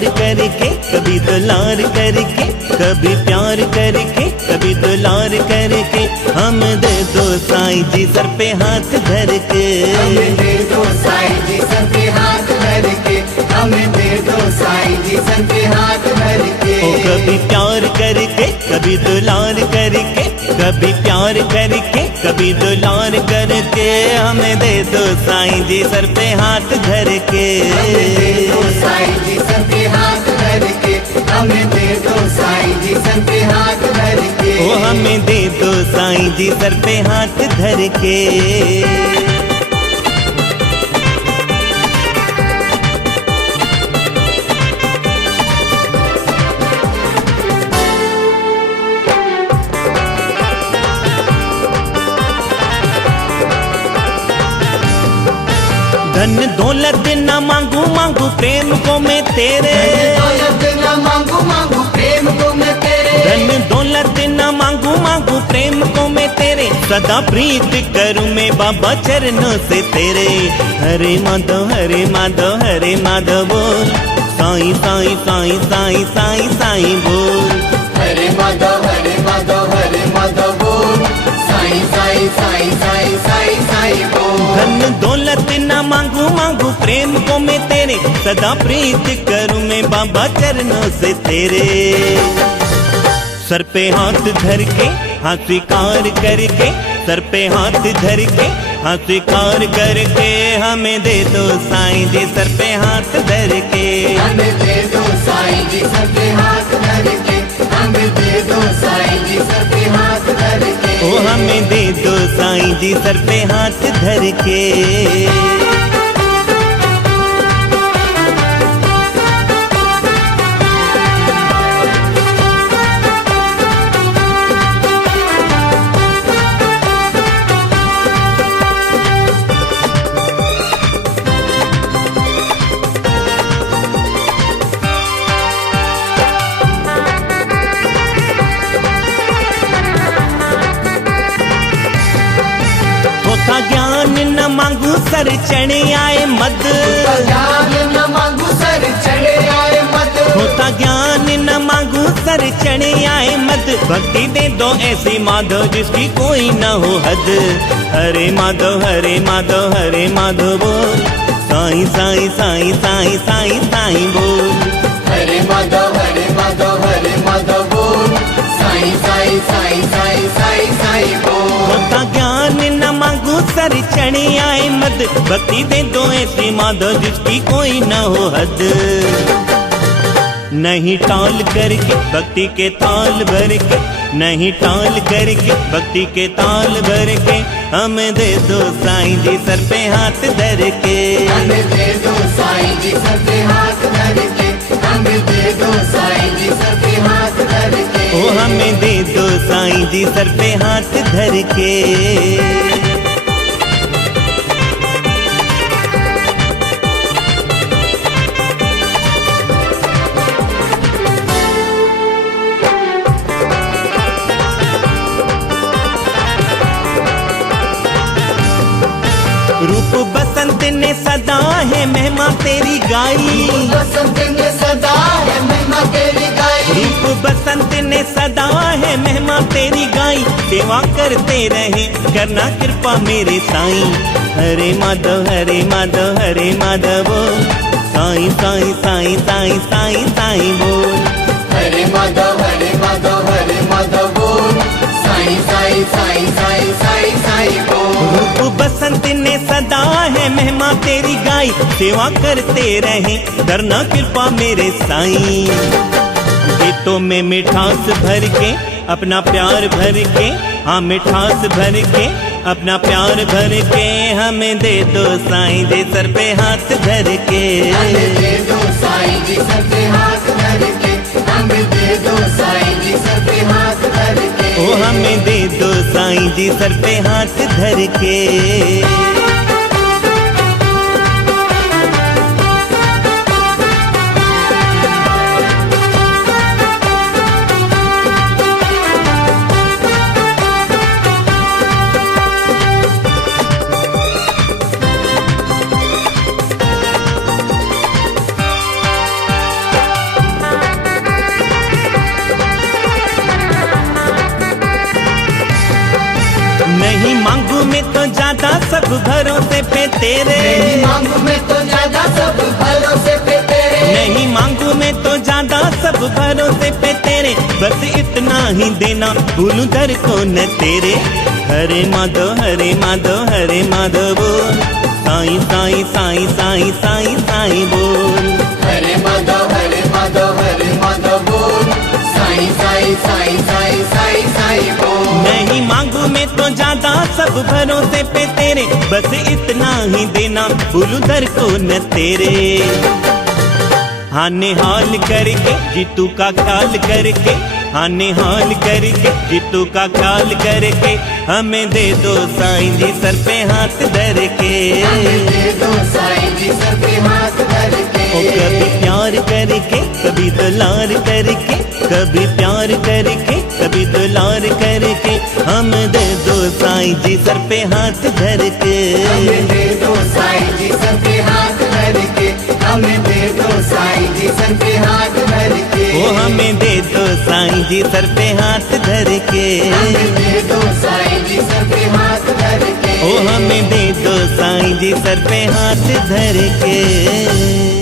प्यार करके कभी दुलार करके, कभी प्यार करके कभी दुलार करके, हम दे दो साईं जी सर पे हाथ धर के। हमें दे दो साईं जी सर पे हाथ धर के, हमें दे दो साईं जी सर पे हाथ धर के। ओ कभी प्यार करके कभी दुलार करके, कभी प्यार करके कभी दुलार करके, हमें दे दो साईं जी सर पे हाथ धर के। हमें दे दो साईं जी सर पे हाथ धर के, हमें दे दो साईं जी सर पे हाथ धर के। ओ हमें दे दो साईं जी सर पे हाथ धर के। धन दौलत न मांगू मांगू प्रेम को मैं तेरे, दौलत न मांगू मांगू प्रेम को मैं तेरे। धन दौलत न मांगू मांगू प्रेम को मैं तेरे, सदा प्रीत करूं मैं बाबा चरणों से तेरे। हरे माधव हरे माधव हरे माधव बोल, साईं साईं साईं साईं साईं साईं बोल। हरे माधव हरे माधव हरे माधव बोल, साईं साईं साईं साईं साईं साईं बोल। धन दौलत न मांगू मांगू प्रेम को मैं तेरे, सदा प्रीत करूं मैं बाबा चरणों से तेरे। सर पे हाथ धर के हाँ स्वीकार करके, सर पे हाथ धर के हाँ स्वीकार करके, हमें दे दो साईं जी सर पे हाथ धर के। हमें दे दो साईं जी सर पे हाथ धर के, हमें दे दो साईं जी सर पे हाथ धर के। ओ हमें दे दो साईं जी सर पे हाथ धर के। होता ज्ञान न मांगू सर चढ़े आए मद, ज्ञान न मांगू सर चढ़े आए मद। होता ज्ञान न मांगू सर चढ़े आए मद, भक्ति दे दो ऐसी माधव जिसकी कोई न हो हद। हरे माधव हरे माधव हरे माधव बोल, साईं साईं साईं साईं साईं साईं बोल। हरे माधव हरे माधव हरे माधव बोल, साईं साईं साईं साईं साईं साईं बोल। होता ज्ञान न मांगू सर चढ़े आए मद, भक्ति दे दो ऐसी माधव जिसकी कोई न हो हद। नहीं टाल करके भक्ति के ताल भर के, नहीं टाल करके भक्ति के ताल भर के, हमें दे दो साईं जी सर पे हाथ धर के। हमें दे दो साईं जी सर पे हाथ धर के, हमें दे दो साईं जी सर पे हाथ धर के। ओ हमें दे दो साईं जी सर पे हाथ धर के। रूप बसंत ने सदा है महिमा तेरी गाई, बसंत ने सदा है महिमा तेरी गाई। रूप बसंत ने सदा है महिमा तेरी गाई, सेवा करते रहे करना कृपा मेरे साईं। हरे माधव हरे माधव हरे माधव बोल, साईं साईं साईं साईं साईं साईं बोल। हरे माधव हरे माधव हरे माधव बोल, साईं साईं साईं साईं साईं साईं बोल। रूप बसंत ने सदा है महिमा तेरी गाई, सेवा करते रहे करना कृपा मेरे साईं। गीतों में मिठास भर के अपना प्यार भर के, हाँ मिठास भर के अपना प्यार भर के, हमें दे दो साईं जी सर पे हाथ धर के। हमें दे दो साईं जी सर पे हाथ धर के, हमें दे दो साईं जी सर पे हाथ धर के। ओ हमें दे दो साईं जी सर पे हाथ धर के। सब भरोसे पे तेरे, नहीं मांगू मैं तो ज्यादा सब भरोसे पे तेरे, नहीं मांगू मैं तो ज्यादा सब भरोसे पे तेरे, बस इतना ही देना भूलूं दर को न तेरे। हरे माधव हरे माधव हरे माधव बोल, साईं साईं साईं साईं साईं साईं बोल। हरे माधव हरे माधव हरे माधव बोल, साईं साईं साईं साईं साईं साईं बोल। नहीं मांगू मैं तो ज्यादा सब भरोसे पे तेरे, बस इतना ही देना भूलूं दर को न तेरे। हाने हाल करके जीतू का ख्याल करके, हाने हाल करके जीतू का ख्याल करके, हमें दे दो साईं जी सर पे हाथ धर के, हमें दे दो साईं जी सर पे हाथ धर के। ओ कभी प्यार करके कभी दुलार करके, कभी प्यार करके कभी दुलार करके, हम दे दो साईं जी सर पे हाथ धर के, हमें दे दो साईं जी सर पे हाथ धर के, हमें दे दो साईं जी सर पे हाथ धर के। ओ हमें दे दो साईं जी सर पे हाथ धर के, हमें दे दो साईं जी सर पे हाथ धर के। ओ हमें दे दो साईं जी सर पे हाथ धर के।